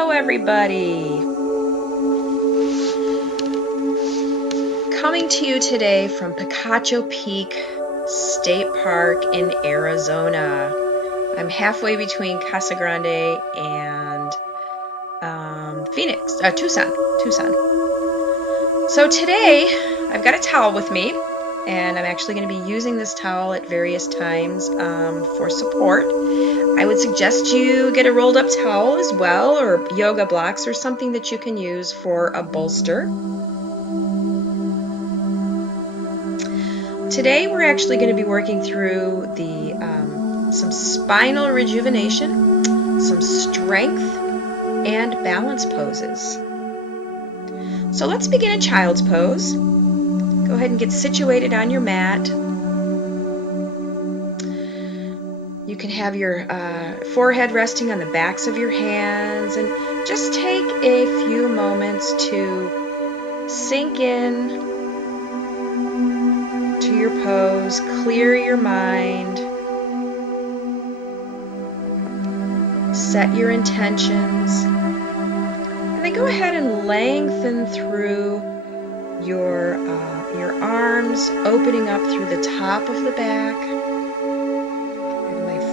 Hello everybody! Coming to you today from Picacho Peak State Park in Arizona. I'm halfway between Casa Grande and Tucson. So today I've got a towel with me, and I'm actually going to be using this towel at various times for support. I would suggest you get a rolled up towel as well, or yoga blocks, or something that you can use for a bolster. Today we're actually going to be working through some spinal rejuvenation, some strength, and balance poses. So let's begin in child's pose. Go ahead and get situated on your mat. You can have your forehead resting on the backs of your hands, and just take a few moments to sink in to your pose, clear your mind, set your intentions, and then go ahead and lengthen through your arms, opening up through the top of the back.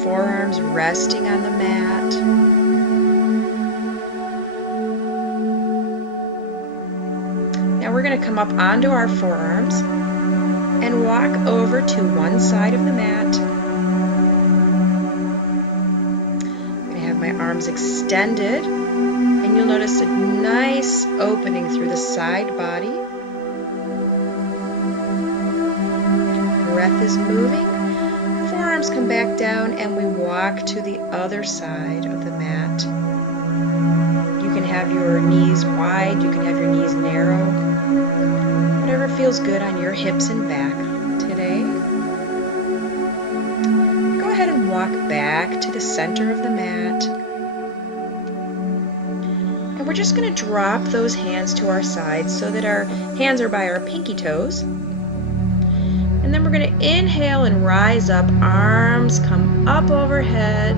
Forearms resting on the mat. Now we're going to come up onto our forearms and walk over to one side of the mat. I'm going to have my arms extended, and you'll notice a nice opening through the side body. Breath is moving. Forearms come back down, and we walk to the other side of the mat. You can have your knees wide, you can have your knees narrow, whatever feels good on your hips and back today. Go ahead and walk back to the center of the mat. And we're just going to drop those hands to our sides so that our hands are by our pinky toes. And then we're going to inhale and rise up, arms come up overhead.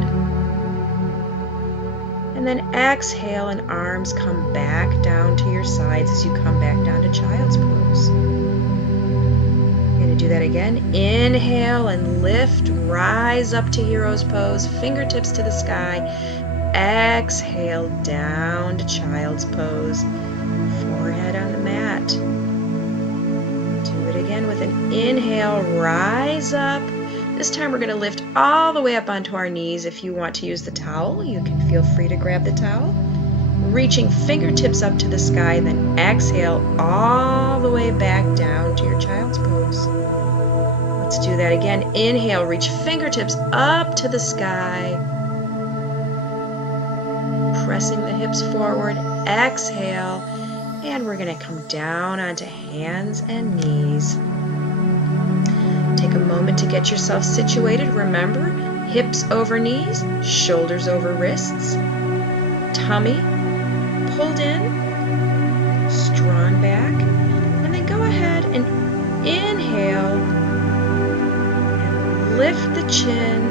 And then exhale and arms come back down to your sides as you come back down to child's pose. You're going to do that again. Inhale and lift, rise up to hero's pose, fingertips to the sky. Exhale down to child's pose, forehead on the mat. Again with an inhale, rise up. This time we're going to lift all the way up onto our knees. If you want to use the towel, you can feel free to grab the towel. Reaching fingertips up to the sky, then exhale all the way back down to your child's pose. Let's do that again. Inhale, reach fingertips up to the sky. Pressing the hips forward. Exhale. And we're going to come down onto hands and knees. Take a moment to get yourself situated. Remember, hips over knees, shoulders over wrists, tummy pulled in, strong back. And then go ahead and inhale and lift the chin,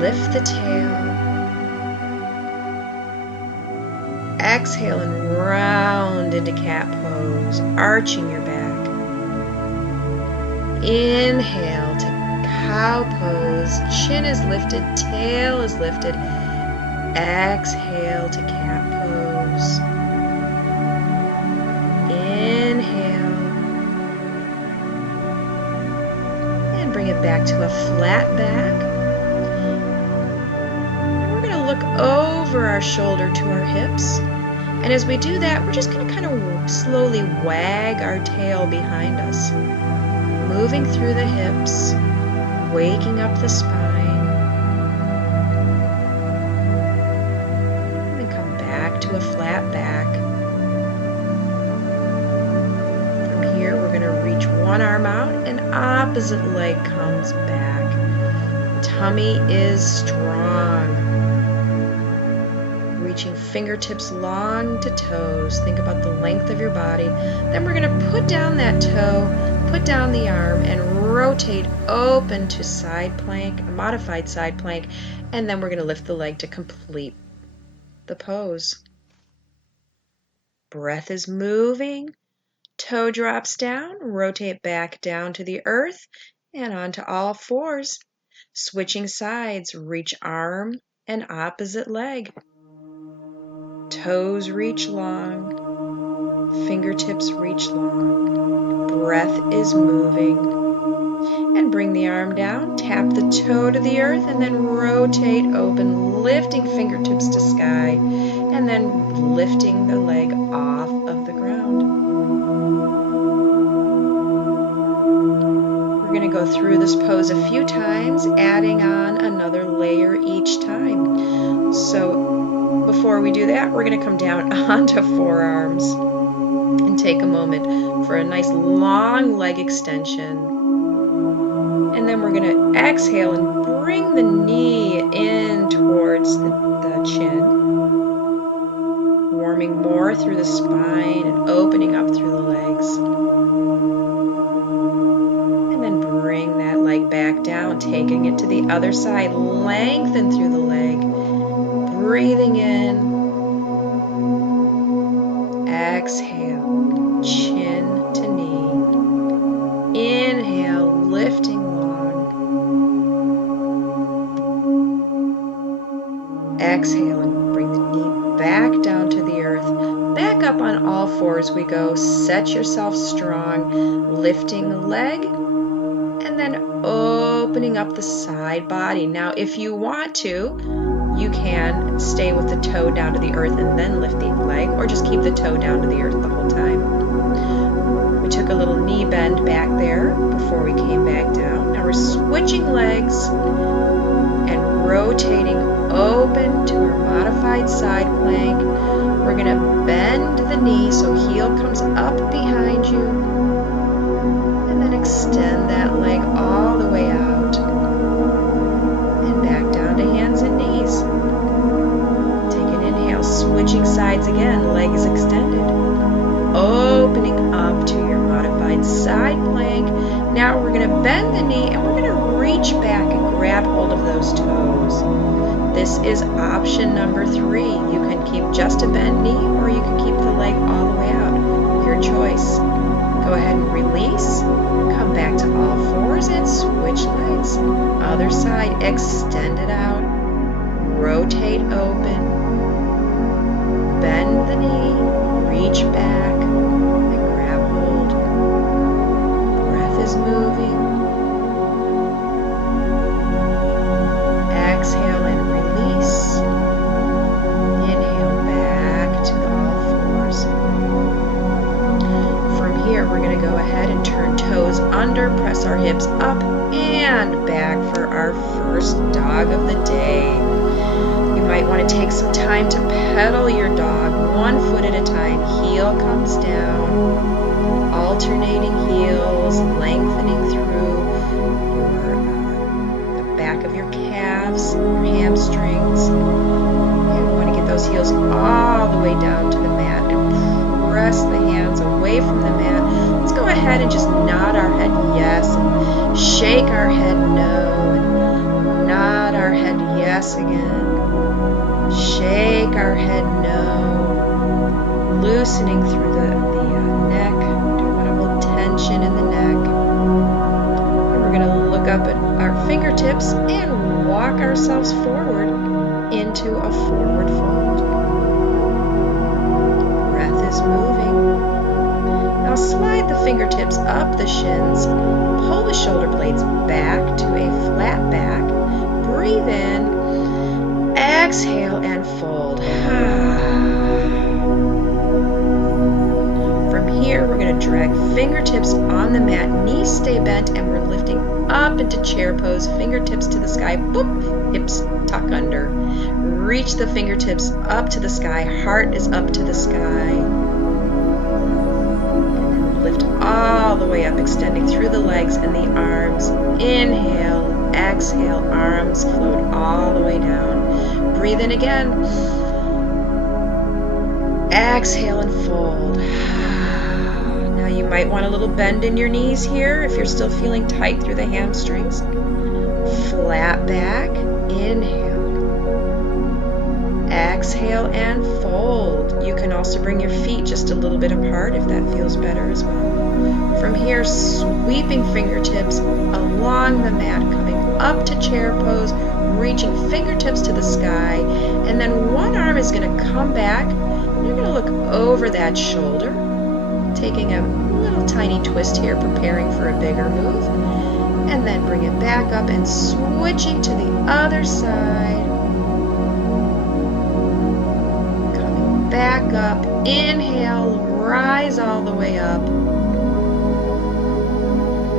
lift the tail. Exhale and round into cat pose, arching your back. Inhale to cow pose, chin is lifted, tail is lifted. Exhale to cat pose. Inhale. And bring it back to a flat back. And we're going to look over our shoulder to our hips. And as we do that, we're just going to kind of slowly wag our tail behind us, moving through the hips, waking up the spine, and then come back to a flat back. From here, we're going to reach one arm out, and opposite leg comes back. Tummy is strong. Reaching fingertips long to toes. Think about the length of your body. Then we're going to put down that toe, put down the arm, and rotate open to side plank, a modified side plank, and then we're going to lift the leg to complete the pose. Breath is moving. Toe drops down, rotate back down to the earth and onto all fours. Switching sides, reach arm and opposite leg. Toes reach long, fingertips reach long. Breath is moving. And bring the arm down, tap the toe to the earth, and then rotate open, lifting fingertips to sky, and then lifting the leg off of the ground. We're going to go through this pose a few times, adding on another layer each time. So before we do that, we're going to come down onto forearms and take a moment for a nice long leg extension. And then we're going to exhale and bring the knee in towards the chin, warming more through the spine and opening up through the legs. And then bring that leg back down, taking it to the other side, lengthen through the leg, breathing in, exhale, chin to knee, inhale, lifting exhale and bring the knee back down to the earth. Back up on all fours we go. Set yourself strong, lifting the leg and then opening up the side body. Now, if you want to, you can stay with the toe down to the earth and then lift the leg, or just keep the toe down to the earth the whole time. We took a little knee bend back there before we came back down. Now we're switching legs and rotating open to our modified side plank. We're going to bend the knee so heel comes up behind you, and then extend that leg all the way out and back down to hands and knees. Take an inhale, switching sides again, legs extended, opening up to your modified side plank. Now we're going to bend the knee and we're going to reach back and grab hold of those toes. This is option number 3. You can keep just a bent knee, or you can keep the leg all the way out. Your choice. Go ahead and release. Come back to all fours and switch legs. Other side, extend it out. Rotate open. Bend the knee. Reach back and grab hold. Breath is moving. Exhale and release. Inhale back to all fours. From here, we're going to go ahead and turn toes under, press our hips up and back for our first dog of the day. You might want to take some time to pedal your dog, one foot at a time. Heel comes down, alternating heels, lengthening through the back of your calves, your hamstrings. And we want to get those heels all the way down to the mat and press the hands away from the mat. Let's go ahead and just nod our head yes, and shake our head no, and nod our head yes again. Shake our head no, loosening through the neck. Don't want a little tension in the neck. And we're going to look up at our fingertips and walk ourselves forward into a forward fold. Breath is moving. Now slide the fingertips up the shins, pull the shoulder blades back to a flat back. Breathe in. Exhale and fold. From here, we're going to drag fingertips on the mat, knees stay bent, and we're lifting up into chair pose, fingertips to the sky, boop, hips tuck under. Reach the fingertips up to the sky, heart is up to the sky. And then lift all the way up, extending through the legs and the arms. Inhale, exhale, arms float all the way down. Breathe in again. Exhale and fold. Now you might want a little bend in your knees here if you're still feeling tight through the hamstrings. Flat back. Inhale. Exhale and fold. You can also bring your feet just a little bit apart if that feels better as well. From here, sweeping fingertips along the mat, coming up to chair pose, reaching fingertips to the sky, and then one arm is going to come back. You're going to look over that shoulder, taking a little tiny twist here, preparing for a bigger move, and then bring it back up and switching to the other side. Back up, inhale, rise all the way up.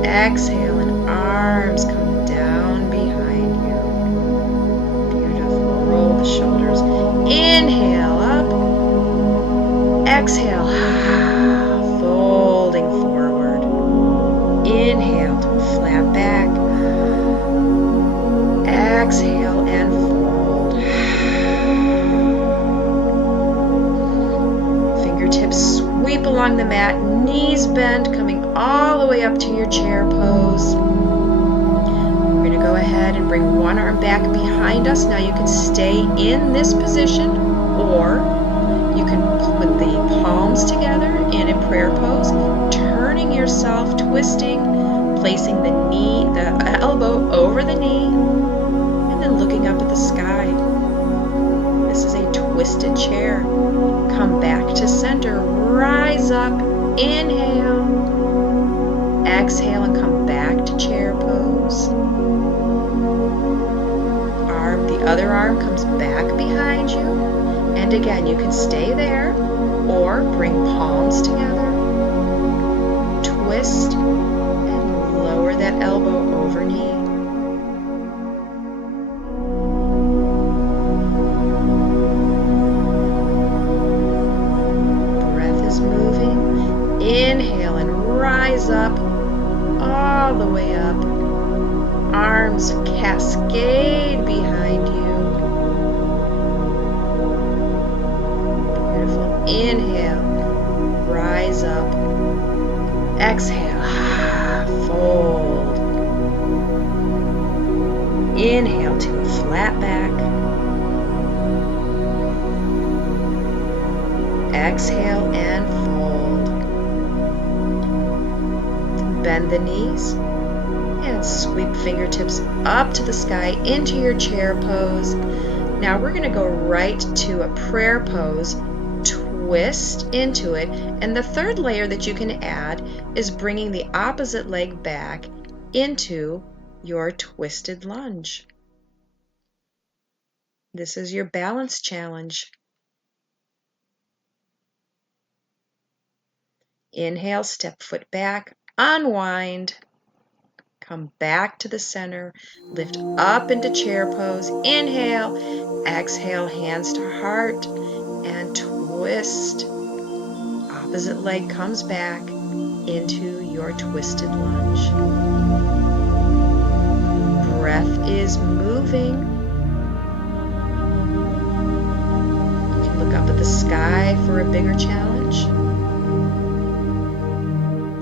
Exhale and arms come down behind you. Beautiful. Roll the shoulders. Inhale up. Exhale, folding forward. Inhale to a flat back. Exhale and fold. Sweep along the mat, knees bent, coming all the way up to your chair pose. We're going to go ahead and bring one arm back behind us. Now you can stay in this position, or you can put the palms together in a prayer pose, turning yourself, twisting, placing the elbow over the knee, and then looking up at the sky. This is a twisted chair. Come back to center, rise up, inhale, exhale and come back to chair pose. The other arm comes back behind you, and again you can stay there or bring palms together, twist, and lower that elbow over knee. Inhale and rise up, all the way up. Arms cascade behind you. Beautiful. Inhale, rise up. Exhale, fold. Inhale to a flat back. Exhale and fold. Bend the knees and sweep fingertips up to the sky into your chair pose. Now we're going to go right to a prayer pose, twist into it, and the third layer that you can add is bringing the opposite leg back into your twisted lunge. This is your balance challenge. Inhale, step foot back, unwind, come back to the center, lift up into chair pose, inhale, exhale, hands to heart, and twist. Opposite leg comes back into your twisted lunge. Breath is moving. You can look up at the sky for a bigger challenge.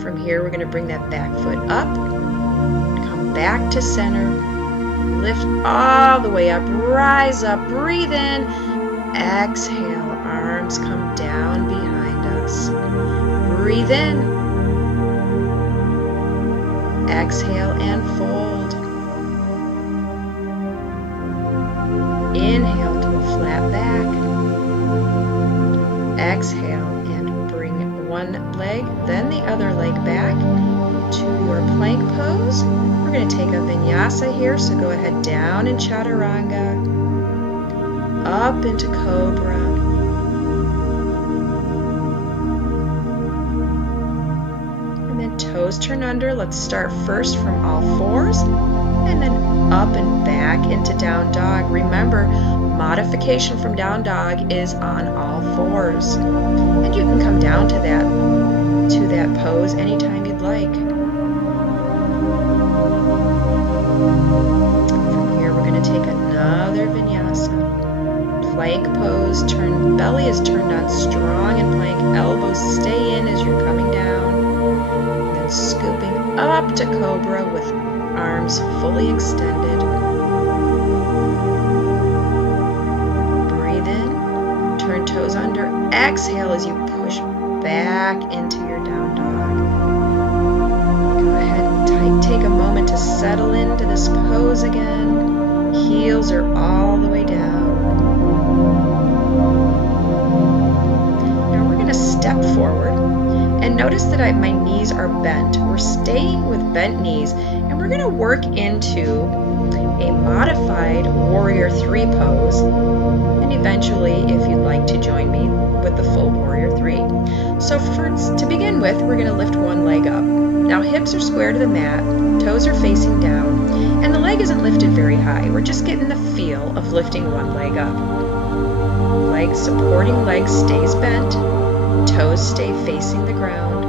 From here, we're going to bring that back foot up, come back to center, lift all the way up, rise up, breathe in, exhale, arms come down behind us. Breathe in, exhale and fold. Inhale to a flat back, exhale, one leg, then the other leg back to your plank pose. We're going to take a vinyasa here, so go ahead down in chaturanga, up into cobra, and then toes turn under. Let's start first from all fours, and then up and back into down dog. Remember, modification from down dog is on all fours, and you can come down to that pose anytime you'd like. From here, we're going to take another vinyasa, plank pose. Belly is turned on strong in plank, elbows stay in as you're coming down, and then scooping up to cobra with arms fully extended. Breathe in, Turn toes under. Exhale as you push back into your down dog. Go ahead and take a moment to settle into this pose again. Heels are all the way down. Now we're going to step forward and notice that my knees are bent. We're staying with bent knees, and we're going to work into a modified Warrior 3 pose, and eventually, if you'd like to join me with the full Warrior 3. So to begin with, we're going to lift one leg up. Now hips are square to the mat, toes are facing down, and the leg isn't lifted very high. We're just getting the feel of lifting one leg up. Supporting leg stays bent, toes stay facing the ground.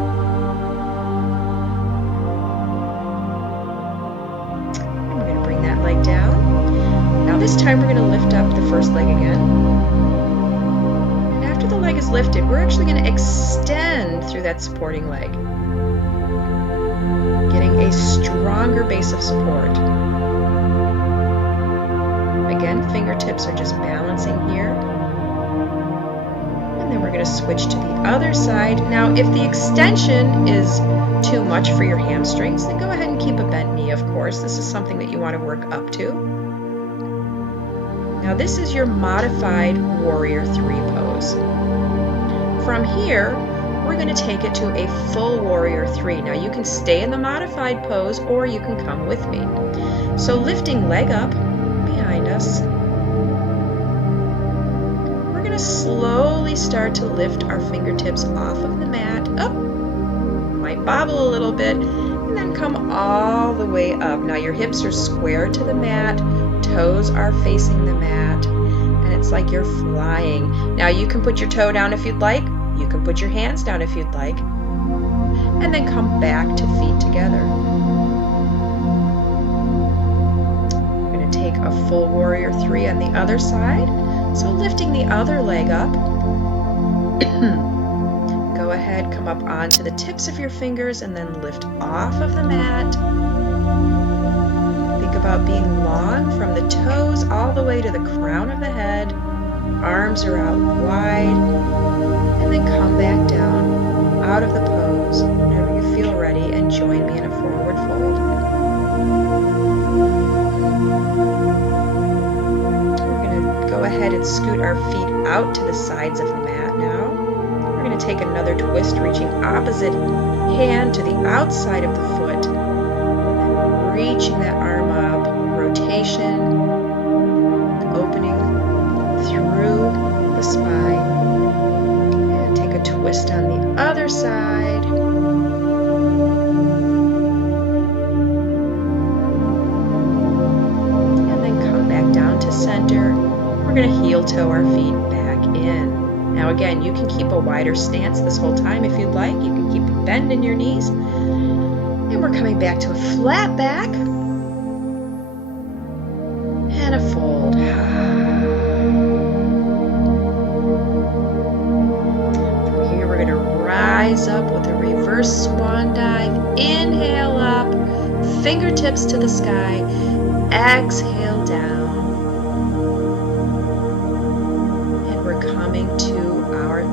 And we're going to bring that leg down. Now this time we're going to lift up the first leg again. And after the leg is lifted, we're actually going to extend through that supporting leg, getting a stronger base of support. Again, fingertips are just balancing here. And then we're going to switch to the other side. Now, if the extension is too much for your hamstrings, then go ahead and keep a bent knee, of course. This is something that you want to work up to. Now, this is your modified Warrior 3 pose. From here, we're going to take it to a full Warrior 3. Now, you can stay in the modified pose, or you can come with me. So, lifting leg up behind us, slowly start to lift our fingertips off of the mat, up, might bobble a little bit, and then come all the way up. Now your hips are square to the mat, toes are facing the mat, and it's like you're flying. Now you can put your toe down if you'd like, you can put your hands down if you'd like, and then come back to feet together. We're going to take a full Warrior 3 on the other side. So lifting the other leg up, go ahead, come up onto the tips of your fingers and then lift off of the mat. Think about being long from the toes all the way to the crown of the head. Arms are out wide, and then come back down out of the pose whenever you feel ready, and join me in a forward fold. Go ahead and scoot our feet out to the sides of the mat now. We're going to take another twist, reaching opposite hand to the outside of the foot, and then reaching that arm up, rotation, opening through the spine, and take a twist on the other side. And then come back down to center. We're going to heel toe our feet back in. Now again, you can keep a wider stance this whole time if you'd like. You can keep a bend in your knees. And we're coming back to a flat back. And a fold. From here we're going to rise up with a reverse swan dive. Inhale up, fingertips to the sky. Exhale down. Coming to our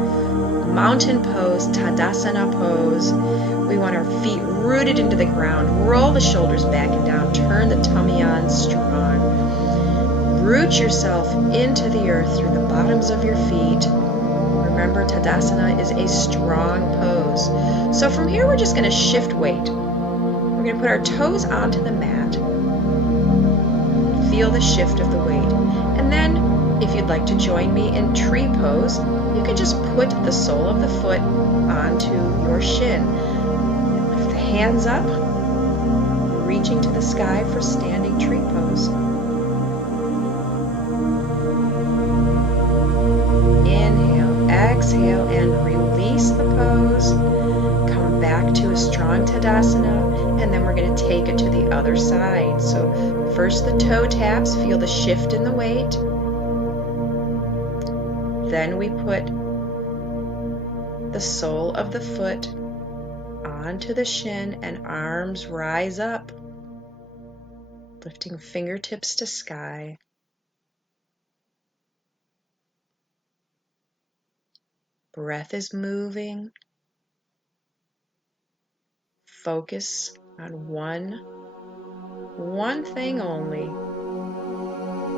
mountain pose, Tadasana pose. We want our feet rooted into the ground. Roll the shoulders back and down. Turn the tummy on strong. Root yourself into the earth through the bottoms of your feet. Remember, Tadasana is a strong pose. So from here, we're just going to shift weight. We're going to put our toes onto the mat. Feel the shift of the weight. And then if you'd like to join me in tree pose, you can just put the sole of the foot onto your shin. Lift the hands up, reaching to the sky for standing tree pose. Inhale, exhale, and release the pose. Come back to a strong Tadasana, and then we're going to take it to the other side. So first the toe taps, feel the shift in the weight. Then we put the sole of the foot onto the shin and arms rise up, lifting fingertips to sky. Breath is moving. Focus on one thing only.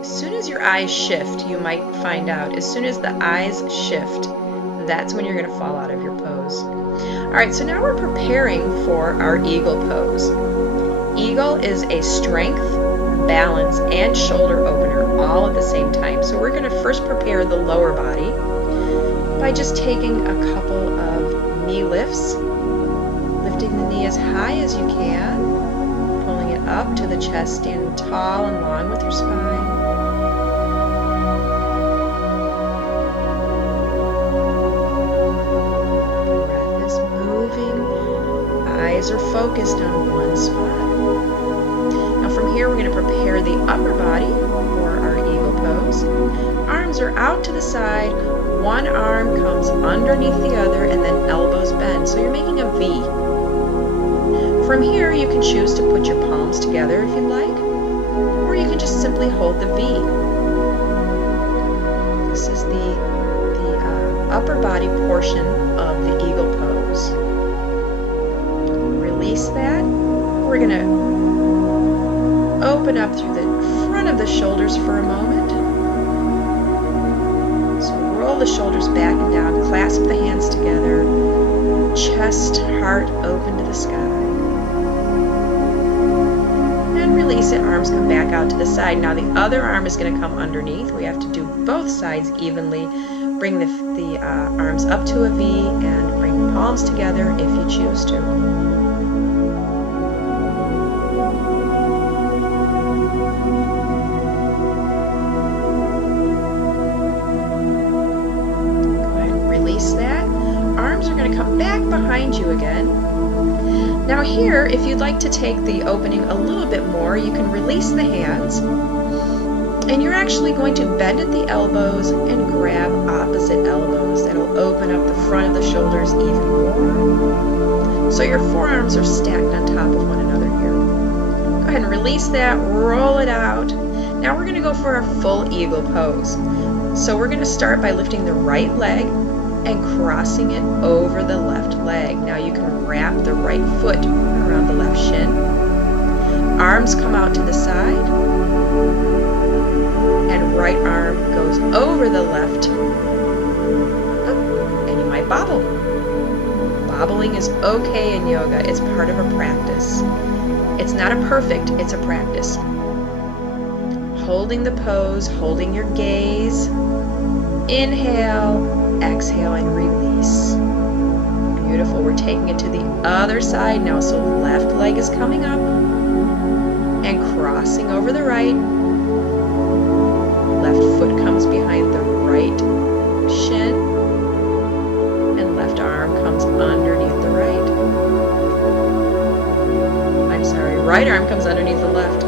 As soon as your eyes shift, you might find out, as soon as the eyes shift, that's when you're going to fall out of your pose. All right, so now we're preparing for our eagle pose. Eagle is a strength, balance, and shoulder opener all at the same time. So we're going to first prepare the lower body by just taking a couple of knee lifts, lifting the knee as high as you can, pulling it up to the chest, standing tall and long with your spine. Breath is moving. Eyes are focused on one spot. Now from here we're going to prepare the upper body for our eagle pose. Arms are out to the side. One arm comes underneath the other and then elbows bend. So you're making a V. From here you can choose to put your palms together if you like, or you can just simply hold the V. This is the upper body portion of the eagle pose. Release that. We're going to open up through the front of the shoulders for a moment. So roll the shoulders back and down, clasp the hands together, chest, heart open to the sky. And release it, arms come back out to the side. Now the other arm is going to come underneath. We have to do both sides evenly. Bring the arms up to a V and bring the palms together if you choose to. Behind you again. Now here, if you'd like to take the opening a little bit more, you can release the hands and you're actually going to bend at the elbows and grab opposite elbows. That'll open up the front of the shoulders even more. So your forearms are stacked on top of one another here. Go ahead and release that, roll it out. Now we're going to go for our full eagle pose. So we're going to start by lifting the right leg and crossing it over the left leg. Now you can wrap the right foot around the left shin. Arms come out to the side. And right arm goes over the left. And you might bobble. Bobbling is okay in yoga. It's part of a practice. It's not a perfect, it's a practice. Holding the pose, holding your gaze. Inhale. Exhale and release. Beautiful. We're taking it to the other side now. So left leg is coming up and crossing over the right. Left foot comes behind the right shin and left arm comes underneath the right. I'm sorry, right arm comes underneath the left.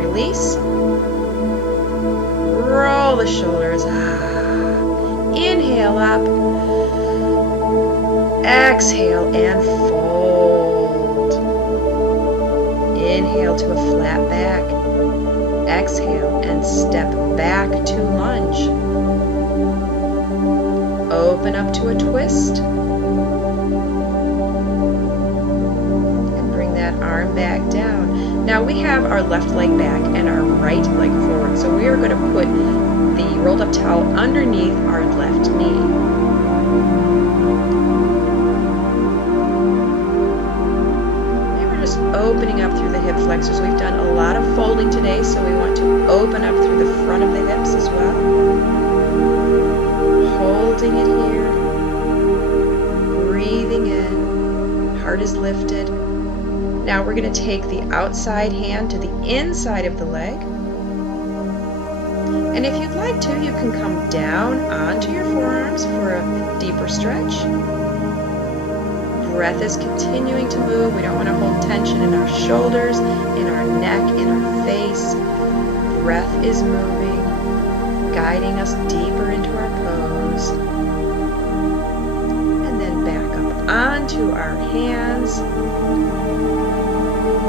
Release. Roll the shoulders. Inhale up. Exhale and fold. Inhale to a flat back. Exhale and step back to lunge. Open up to a twist. And bring that arm back down. Now we have our left leg back and our right leg forward. So we are going to put the rolled up towel underneath our left knee. And we're just opening up through the hip flexors. We've done a lot of folding today, so we want to open up through the front of the hips as well. Holding it here. Breathing in. Heart is lifted. Now we're going to take the outside hand to the inside of the leg. And if you'd like to, you can come down onto your forearms for a deeper stretch. Breath is continuing to move. We don't want to hold tension in our shoulders, in our neck, in our face. Breath is moving, guiding us deeper into our pose. And then back up onto our hands.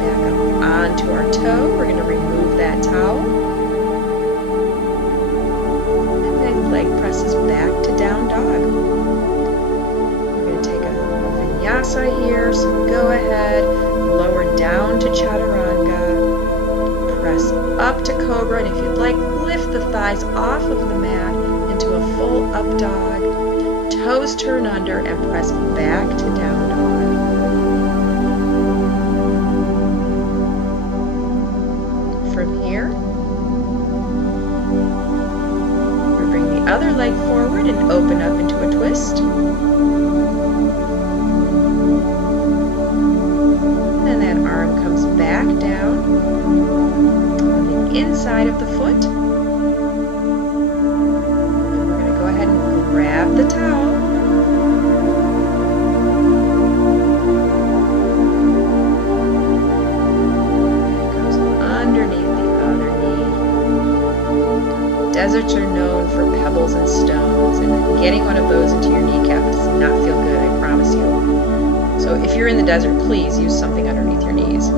Back up onto our toe. We're going to remove that that towel. And then leg presses back to down dog. We're going to take a vinyasa here, so go ahead, lower down to chaturanga, press up to cobra, and if you'd like, lift the thighs off of the mat into a full up dog, toes turn under, and press back to down dog. From here, we bring the other leg forward and open up into a twist. And that arm comes back down on the inside of the foot. And we're going to go ahead and grab the towel. Deserts are known for pebbles and stones, and getting one of those into your kneecap does not feel good, I promise you. So if you're in the desert, please use something underneath your knees.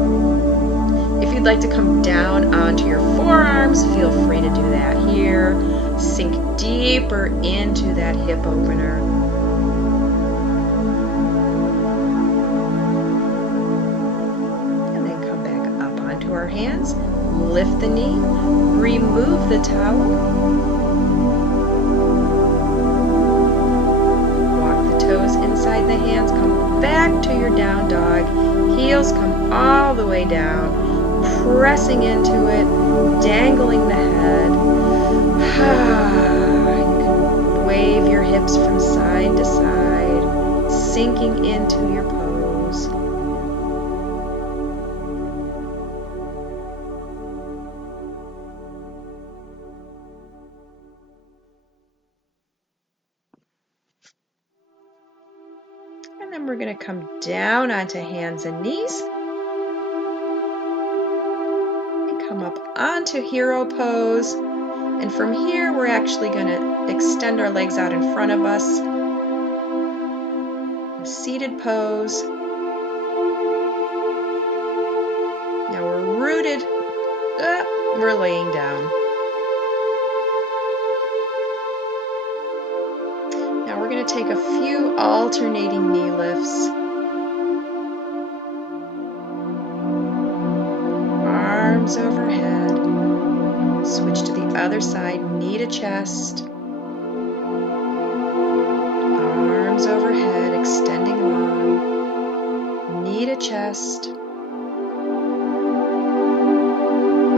If you'd like to come down onto your forearms, feel free to do that here. Sink deeper into that hip opener. And then come back up onto our hands. Lift the knee, remove the towel, walk the toes inside the hands, come back to your down dog, heels come all the way down, pressing into it, dangling the head. You can wave your hips from side to side, sinking into your pose. And then we're going to come down onto hands and knees. And come up onto hero pose. And from here, we're actually going to extend our legs out in front of us. Seated pose. Now we're rooted. We're laying down. We're going to take a few alternating knee lifts. Arms overhead. Switch to the other side, knee to chest. Arms overhead, extending long. Knee to chest.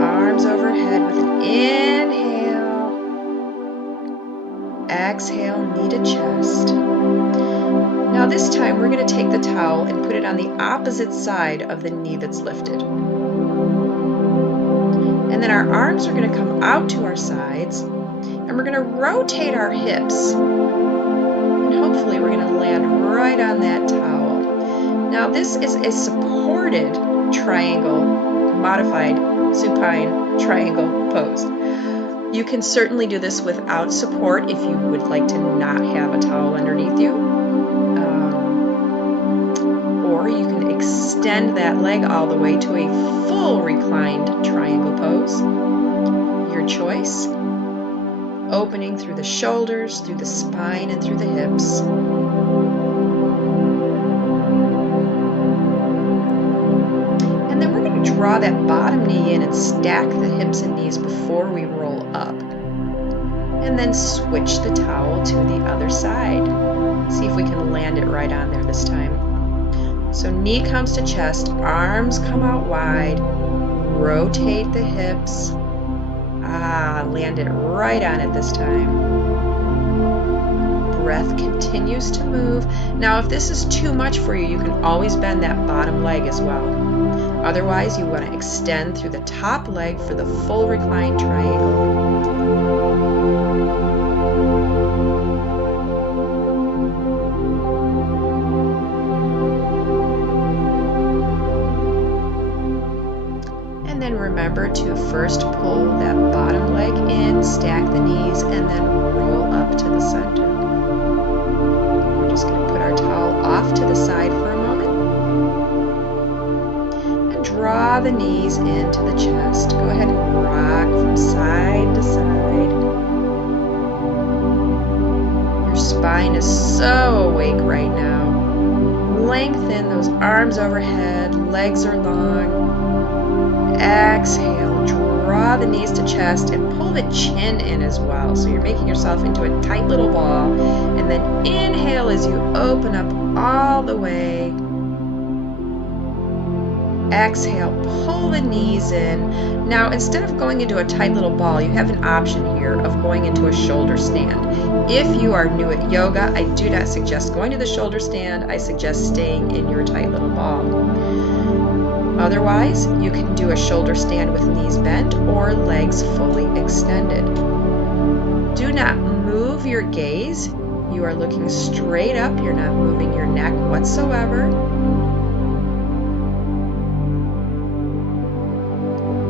Arms overhead with an inhale. Exhale, knee to chest. Now this time we're going to take the towel and put it on the opposite side of the knee that's lifted. And then our arms are going to come out to our sides, and we're going to rotate our hips. And hopefully we're going to land right on that towel. Now this is a supported triangle, modified supine triangle pose. You can certainly do this without support if you would like to not have a towel underneath you. Or you can extend that leg all the way to a full reclined triangle pose. Your choice. Opening through the shoulders, through the spine, and through the hips. And then we're going to draw that bottom knee in and stack the hips and knees before we roll up. And then switch the towel to the other side. See if we can land it right on there this time. So knee comes to chest, arms come out wide, rotate the hips. Land it right on it this time. Breath continues to move. Now if this is too much for you, you can always bend that bottom leg as well. Otherwise, you want to extend through the top leg for the full reclined triangle. And then remember to first pull that bottom leg in, stack the knees, and then roll up to the center. We're just going to put our towel off to the side for a moment. And draw the knees into the chest. Go ahead and spine is so awake right now. Lengthen those arms overhead, legs are long. Exhale, draw the knees to chest and pull the chin in as well. So you're making yourself into a tight little ball. And then inhale as you open up all the way. Exhale, pull the knees in. Now, instead of going into a tight little ball, you have an option here of going into a shoulder stand. If you are new at yoga, I do not suggest going to the shoulder stand. I suggest staying in your tight little ball. Otherwise, you can do a shoulder stand with knees bent or legs fully extended. Do not move your gaze. You are looking straight up. You're not moving your neck whatsoever.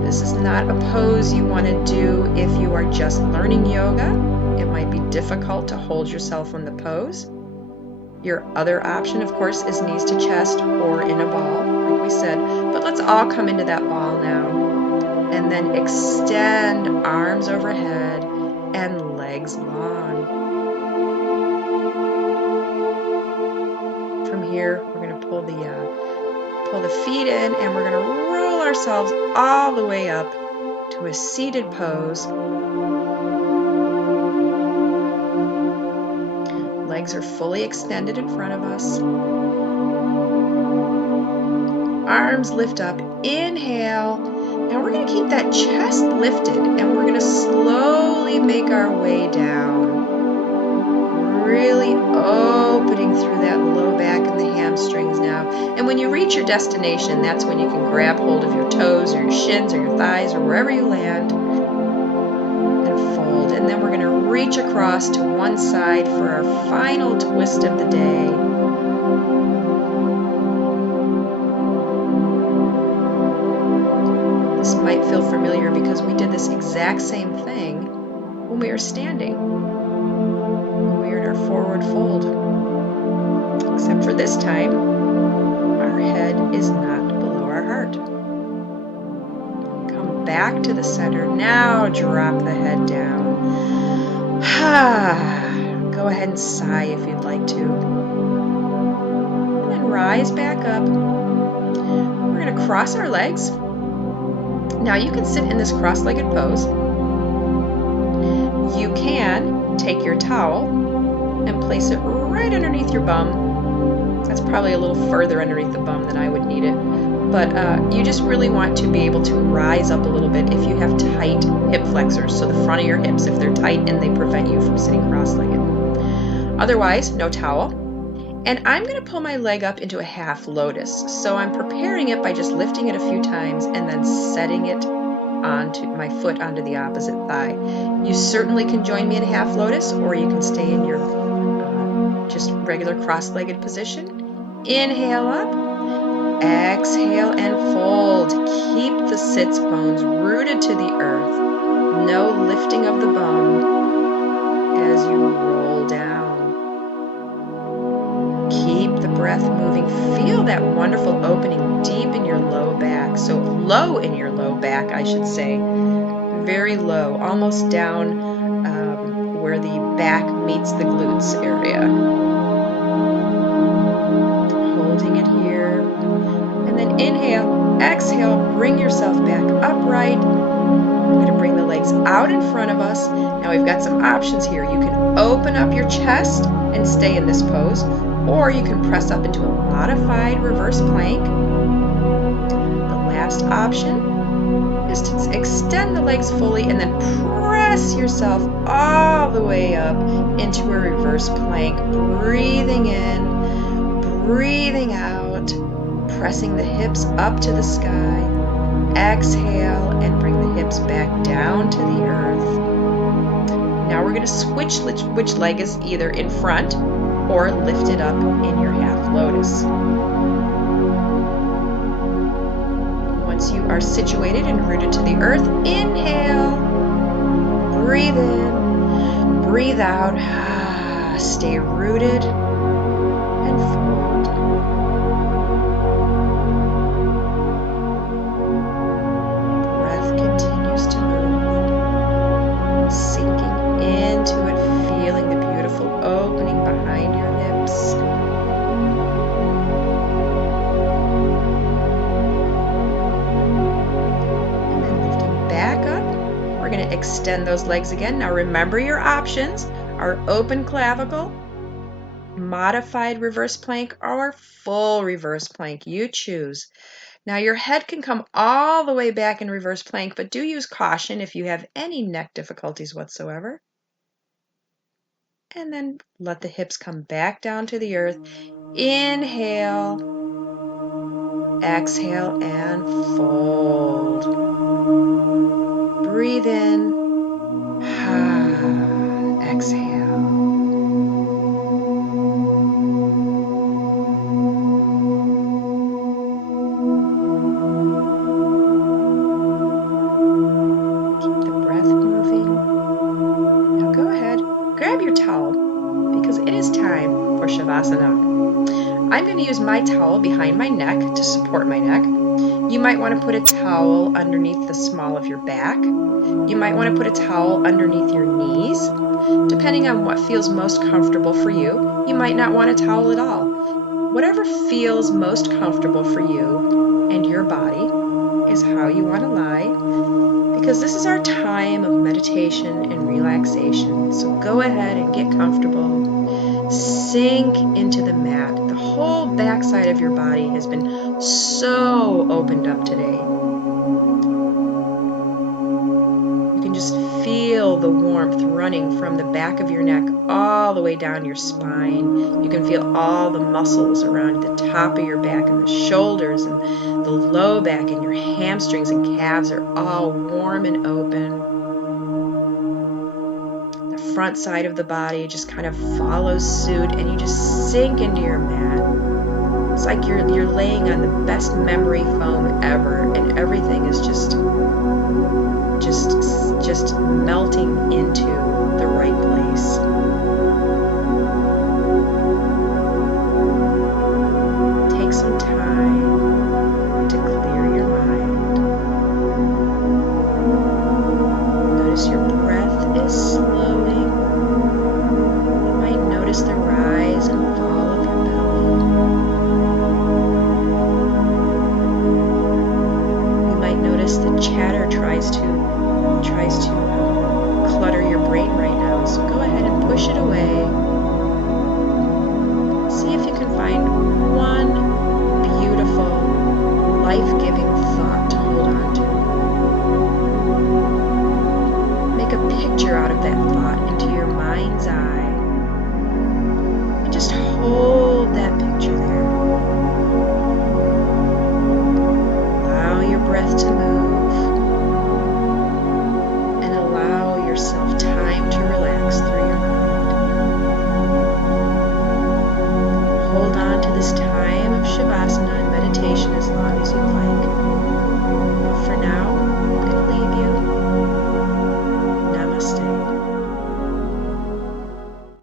This is not a pose you want to do if you are just learning yoga. It might be difficult to hold yourself in the pose. Your other option, of course, is knees to chest or in a ball, like we said. But let's all come into that ball now. And then extend arms overhead and legs long. From here, we're going to pull the feet in, and we're going to roll ourselves all the way up to a seated pose. Legs are fully extended in front of us. Arms lift up. Inhale. Now we're going to keep that chest lifted, and we're going to slowly make our way down. Really opening through that low back and the hamstrings now. And when you reach your destination, that's when you can grab hold of your toes or your shins or your thighs or wherever you land and fold. And then we're going to reach across to one side for our final twist of the day. This might feel familiar because we did this exact same thing when we were standing. Forward fold, except for this time our head is not below our heart. Come back to the center. Now drop the head down. Go ahead and sigh if you'd like to, and then rise back up. We're going to cross our legs. Now you can sit in this cross-legged pose. You can take your towel and place it right underneath your bum. That's probably a little further underneath the bum than I would need it. But you just really want to be able to rise up a little bit if you have tight hip flexors. So the front of your hips, if they're tight and they prevent you from sitting cross-legged. Otherwise, no towel. And I'm going to pull my leg up into a half lotus. So I'm preparing it by just lifting it a few times and then setting it onto my foot onto the opposite thigh. You certainly can join me in a half lotus, or you can stay in your just regular cross-legged position. Inhale up, exhale and fold. Keep the sits bones rooted to the earth. No lifting of the bum as you roll down. Keep the breath moving. Feel that wonderful opening deep in your low back. So low in your low back, I should say. Very low, almost down where the back meets the glutes area. Holding it here. And then inhale, exhale, bring yourself back upright. We're going to bring the legs out in front of us. Now we've got some options here. You can open up your chest and stay in this pose, or you can press up into a modified reverse plank. The last option is to extend the legs fully and then press yourself all the way up into a reverse plank, breathing in, breathing out, pressing the hips up to the sky. Exhale and bring the hips back down to the earth. Now we're going to switch which leg is either in front or lifted up in your half lotus. Once you are situated and rooted to the earth, inhale, breathe in, breathe out, stay rooted and fold. Breath continues to move, sinking into it, feeling the beautiful opening behind back up. We're going to extend those legs again. Now remember your options are open clavicle, modified reverse plank, or full reverse plank. You choose. Now your head can come all the way back in reverse plank, but do use caution if you have any neck difficulties whatsoever. And then let the hips come back down to the earth. Inhale, exhale, and fold. Breathe in, exhale. Keep the breath moving. Now go ahead, grab your towel because it is time for Shavasana. I'm going to use my towel behind my neck to support my neck. You might want to put a towel underneath the small of your back. You might want to put a towel underneath your knees. Depending on what feels most comfortable for you, you might not want a towel at all. Whatever feels most comfortable for you and your body is how you want to lie, because this is our time of meditation and relaxation. So go ahead and get comfortable. Sink into the mat. The whole backside of your body has been so opened up today. You can just feel the warmth running from the back of your neck all the way down your spine. You can feel all the muscles around the top of your back and the shoulders and the low back, and your hamstrings and calves are all warm and open. The front side of the body just kind of follows suit, and you just sink into your mat. It's like you're laying on the best memory foam ever, and everything is just melting into the right place. Take some time to clear your mind. Notice your breath is slowing. You might notice the rise and fall of your belly. You might notice the chatter tries to clutter your brain right now, so go ahead and push it away. See if you can find one beautiful, life-giving thought to hold on to. Make a picture out of that thought into your mind's eye, and just hold that picture there. Allow your breath to move. Time to relax through your mind. Hold on to this time of Shavasana and meditation as long as you